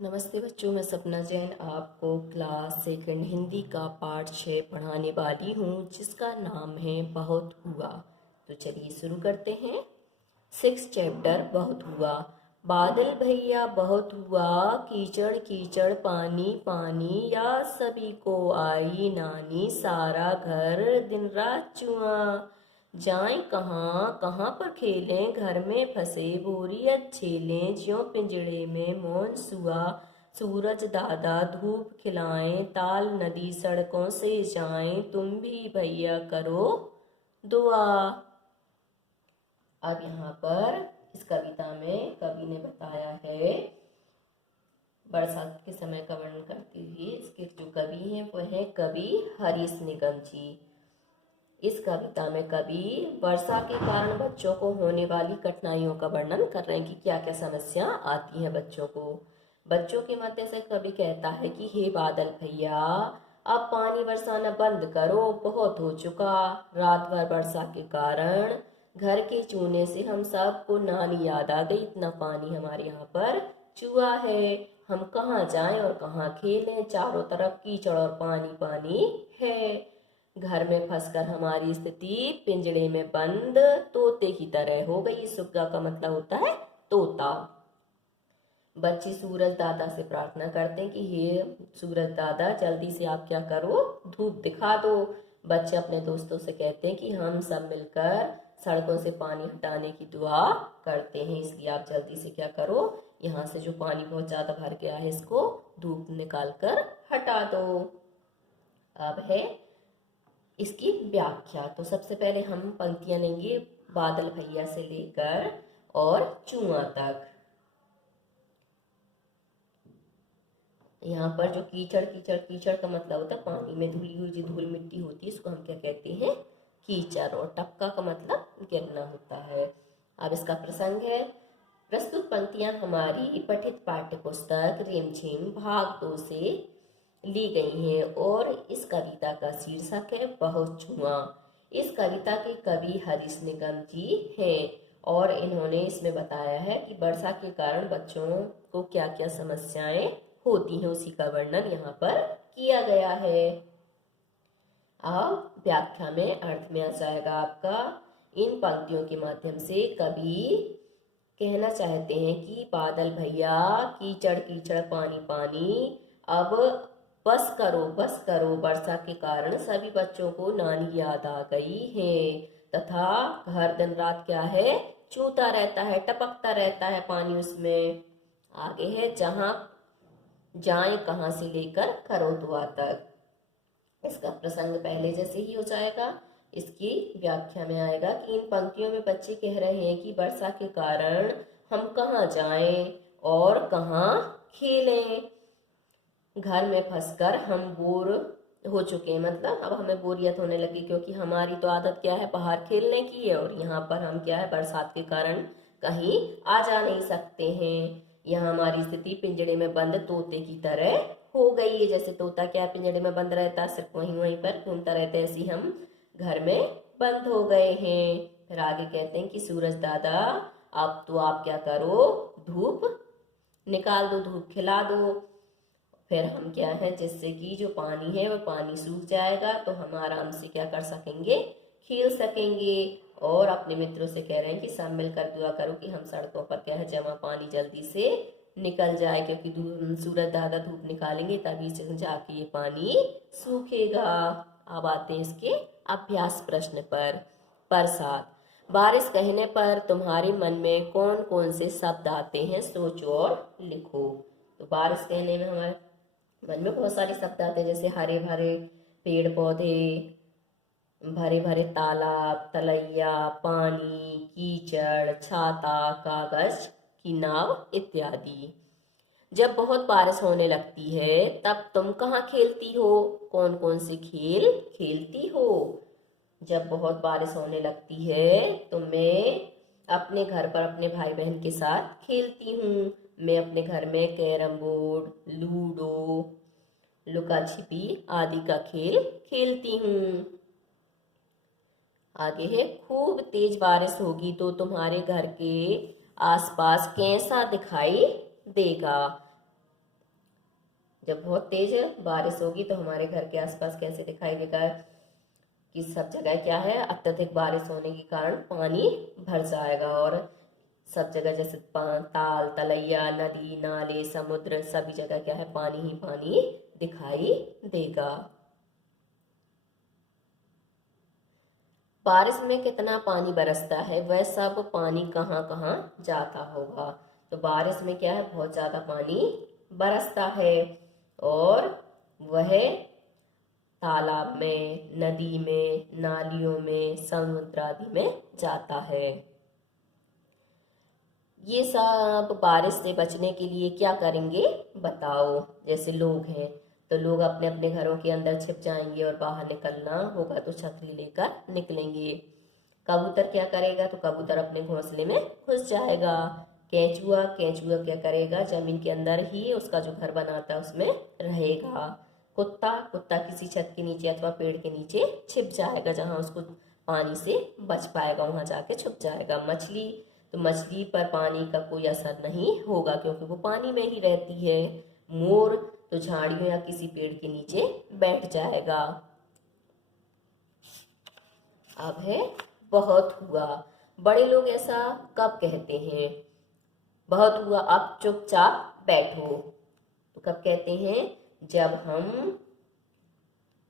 नमस्ते बच्चों, मैं सपना जैन आपको क्लास सेकंड हिंदी का पाठ 6 पढ़ाने वाली हूँ, जिसका नाम है बहुत हुआ। तो चलिए शुरू करते हैं। 6 चैप्टर बहुत हुआ। बादल भैया बहुत हुआ, कीचड़ कीचड़ पानी पानी, या सभी को आई नानी, सारा घर दिन रात चुआ। जाएं कहाँ कहाँ पर खेलें, घर में फंसे बोरियत झेलें, ज्यों पिंजड़े में मौन सुआ। सूरज दादा धूप खिलाएं, ताल नदी सड़कों से जाएं, तुम भी भैया करो दुआ। अब यहाँ पर इस कविता में कवि ने बताया है बरसात के समय का वर्णन करते हुए। इसके जो कवि हैं वो है कवि हरीश निगम जी। इस कविता में कवि वर्षा के कारण बच्चों को होने वाली कठिनाइयों का वर्णन कर रहे हैं कि क्या क्या समस्या आती है बच्चों को। बच्चों के मध्य से कवि कहता है कि हे बादल भैया, अब पानी बरसाना बंद करो, बहुत हो चुका। रात भर वर्षा के कारण घर के चूने से हम सबको नानी याद आ गई, इतना पानी हमारे यहाँ पर चूहा है। हम कहाँ जाएं और कहाँ खेलें, चारों तरफ कीचड़ और पानी पानी है। घर में फंसकर हमारी स्थिति पिंजड़े में बंद तोते की तरह हो गई। सुग्गा का मतलब होता है तोता। बच्चे सूरज दादा से प्रार्थना करते हैं कि हे सूरज दादा, जल्दी से आप क्या करो, धूप दिखा दो। बच्चे अपने दोस्तों से कहते हैं कि हम सब मिलकर सड़कों से पानी हटाने की दुआ करते हैं, इसलिए आप जल्दी से क्या करो, यहाँ से जो पानी बहुत ज्यादा भर गया है इसको धूप निकाल कर हटा दो। अब है इसकी व्याख्या। तो सबसे पहले हम पंक्तियां लेंगे बादल भैया से लेकर और चुआ तक। यहाँ पर जो कीचड़ कीचड़ कीचड़ का मतलब होता है पानी में धुली हुई जो धूल मिट्टी होती है, इसको हम क्या कहते हैं, कीचड़। और टपका का मतलब गिरना होता है। अब इसका प्रसंग है। प्रस्तुत पंक्तियां हमारी पठित पाठ्य पुस्तक रिमझिम भाग 2 से ली गई हैं और इस कविता का शीर्षक है बहुत छुआ। इस कविता के कवि हरीश निगम जी हैं और इन्होंने इसमें बताया है कि वर्षा के कारण बच्चों को क्या क्या समस्याएं होती हैं, उसी का वर्णन यहाँ पर किया गया है। अब व्याख्या में अर्थ में आ जाएगा आपका। इन पंक्तियों के माध्यम से कवि कहना चाहते हैं कि बादल भैया, कीचड़ कीचड़ पानी पानी, अब बस करो, वर्षा के कारण सभी बच्चों को नानी याद आ गई है, तथा हर दिन रात क्या है, चूता रहता है, टपकता रहता है पानी उसमें। आगे है जहां जाए कहां से लेकर करो दुआ तक। इसका प्रसंग पहले जैसे ही हो जाएगा। इसकी व्याख्या में आएगा कि इन पंक्तियों में बच्चे कह रहे हैं कि वर्षा के कारण हम कहाँ जाएं और कहाँ खेलें। घर में फंसकर हम बोर हो चुके हैं, मतलब अब हमें बोरियत होने लगी, क्योंकि हमारी तो आदत क्या है, बाहर खेलने की है, और यहाँ पर हम क्या है, बरसात के कारण कहीं आ जा नहीं सकते हैं। यहाँ हमारी स्थिति पिंजड़े में बंद तोते की तरह हो गई है। जैसे तोता क्या है, पिंजड़े में बंद रहता है, सिर्फ वहीं वहीं पर घूमता रहता है, ऐसे हम घर में बंद हो गए हैं। फिर आगे कहते हैं कि सूरज दादा, अब तो आप क्या करो, धूप निकाल दो, धूप खिला दो। फिर हम क्या है, जिससे कि जो पानी है वह पानी सूख जाएगा, तो हम आराम से क्या कर सकेंगे, खेल सकेंगे। और अपने मित्रों से कह रहे हैं कि सब मिलकर दुआ करो कि हम सड़कों पर क्या है जमा पानी जल्दी से निकल जाए, क्योंकि सूरज दादा धूप निकालेंगे तभी से जाके ये पानी सूखेगा। अब आते हैं इसके अभ्यास प्रश्न पर। बरसात। बारिश कहने पर तुम्हारे मन में कौन कौन से शब्द आते हैं, सोचो और लिखो। तो बारिश कहने में हमारे मन में बहुत सारे शब्द आते हैं, जैसे हरे भरे पेड़ पौधे, भरे भरे तालाब, तलैया, पानी, कीचड़, छाता, कागज की नाव इत्यादि। जब बहुत बारिश होने लगती है तब तुम कहाँ खेलती हो, कौन कौन से खेल खेलती हो। जब बहुत बारिश होने लगती है तो मैं अपने घर पर अपने भाई बहन के साथ खेलती हूँ। मैं अपने घर में कैरम बोर्ड, लूडो, लुका छिपी आदि का खेल खेलती हूँ। आगे है, खूब तेज बारिश होगी तो तुम्हारे घर के आसपास कैसा दिखाई देगा। जब बहुत तेज बारिश होगी तो हमारे घर के आसपास कैसे दिखाई देगा कि सब जगह क्या है, अत्यधिक बारिश होने के कारण पानी भर जाएगा और सब जगह जैसे ताल तलैया नदी नाले समुद्र सभी जगह क्या है, पानी ही पानी दिखाई देगा। बारिश में कितना पानी बरसता है, वह सब पानी कहाँ कहाँ जाता होगा। तो बारिश में क्या है, बहुत ज्यादा पानी बरसता है और वह तालाब में, नदी में, नालियों में, समुद्र आदि में जाता है। ये सब बारिश से बचने के लिए क्या करेंगे बताओ। जैसे लोग हैं तो लोग अपने अपने घरों के अंदर छिप जाएंगे और बाहर निकलना होगा तो छतरी लेकर निकलेंगे। कबूतर क्या करेगा, तो कबूतर अपने घोंसले में घुस जाएगा। केंचुआ क्या करेगा, जमीन के अंदर ही उसका जो घर बनाता है उसमें रहेगा। कुत्ता किसी छत के नीचे अथवा पेड़ के नीचे छिप जाएगा, जहां उसको पानी से बच पाएगा वहां जाके छुप जाएगा। मछली पर पानी का कोई असर नहीं होगा क्योंकि वो पानी में ही रहती है। मोर तो झाड़ियों या किसी पेड़ के नीचे बैठ जाएगा। अब है बहुत हुआ। बड़े लोग ऐसा कब कहते हैं, बहुत हुआ अब चुपचाप बैठो, तो कब कहते हैं, जब हम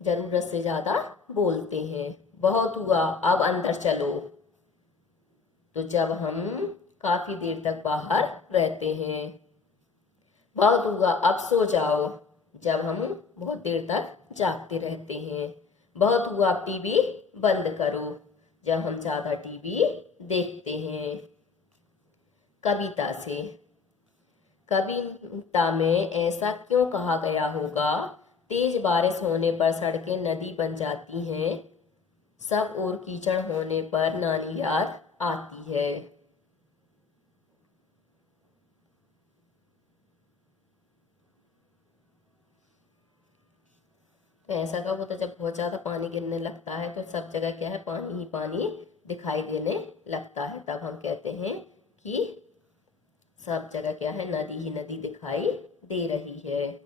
जरूरत से ज्यादा बोलते हैं। बहुत हुआ अब अंदर चलो, तो जब हम काफी देर तक बाहर रहते हैं। बहुत हुआ अब सो जाओ, जब हम बहुत देर तक जागते रहते हैं। बहुत हुआ अब टीवी बंद करो, जब हम ज्यादा टीवी देखते हैं। कविता से, कविता में ऐसा क्यों कहा गया होगा, तेज बारिश होने पर सड़कें नदी बन जाती हैं, सब और कीचड़ होने पर नानी याद आती है। तो ऐसा कब होता है, जब बहुत ज्यादा पानी गिरने लगता है तो सब जगह क्या है, पानी ही पानी दिखाई देने लगता है। तब हम कहते हैं कि सब जगह क्या है, नदी ही नदी दिखाई दे रही है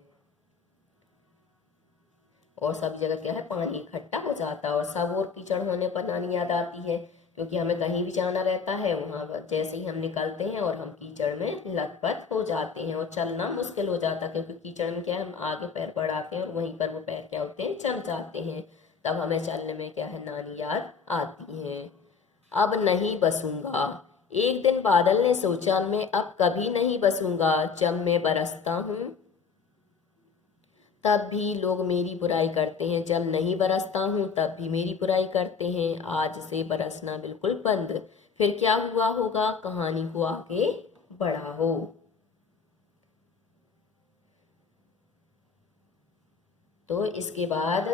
और सब जगह क्या है, पानी इकट्ठा हो जाता है। और सब और कीचड़ होने पर नानी याद आती है क्योंकि हमें कहीं भी जाना रहता है, वहां जैसे ही हम निकलते हैं और हम कीचड़ में लथपथ हो जाते हैं और चलना मुश्किल हो जाता है क्योंकि कीचड़ में क्या है, हम आगे पैर बढ़ाते हैं और वहीं पर वो पैर क्या होते हैं, जम जाते हैं। तब हमें चलने में क्या है, नानी याद आती है। अब नहीं बसूंगा, एक दिन बादल ने सोचा मैं अब कभी नहीं बसूंगा। जब मैं बरसता हूँ तब भी लोग मेरी बुराई करते हैं, जब नहीं बरसता हूँ तब भी मेरी बुराई करते हैं। आज से बरसना बिल्कुल बंद, फिर क्या हुआ होगा, कहानी को आगे बढ़ाओ। तो इसके बाद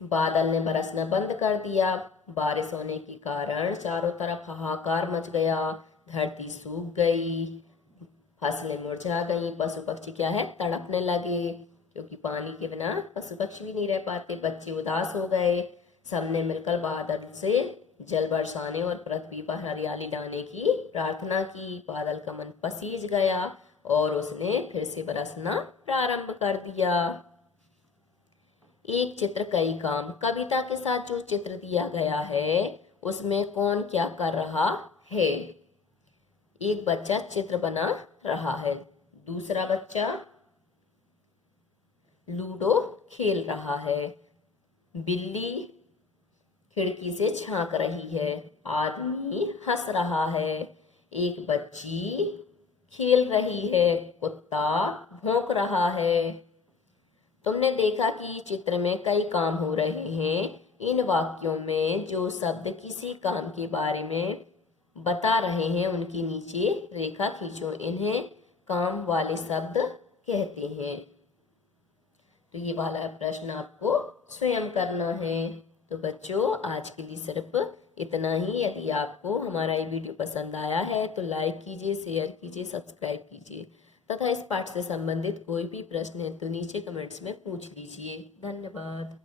बादल ने बरसना बंद कर दिया। बारिश होने के कारण चारों तरफ हाहाकार मच गया, धरती सूख गई, फसलें मुरझा गई, पशु पक्षी क्या है, तड़पने लगे क्योंकि पानी के बिना पशु पक्षी भी नहीं रह पाते। बच्चे उदास हो गए। सबने मिलकर बादल से जल बरसाने और पृथ्वी पर हरियाली लाने की प्रार्थना की। बादल का मन पसीज गया और उसने फिर से बरसना प्रारंभ कर दिया। एक चित्र कई काम, कविता के साथ जो चित्र दिया गया है उसमें कौन क्या कर रहा है। एक बच्चा चित्र बना रहा है, दूसरा बच्चा लूडो खेल रहा है, बिल्ली खिड़की से झांक रही है, आदमी हंस रहा है, एक बच्ची खेल रही है, कुत्ता भौंक रहा है। तुमने देखा कि चित्र में कई काम हो रहे हैं। इन वाक्यों में जो शब्द किसी काम के बारे में बता रहे हैं उनके नीचे रेखा खींचो, इन्हें काम वाले शब्द कहते हैं। तो ये वाला प्रश्न आपको स्वयं करना है। तो बच्चों आज के लिए सिर्फ इतना ही। यदि आपको हमारा ये वीडियो पसंद आया है तो लाइक कीजिए, शेयर कीजिए, सब्सक्राइब कीजिए तथा इस पाठ से संबंधित कोई भी प्रश्न है तो नीचे कमेंट्स में पूछ लीजिए। धन्यवाद।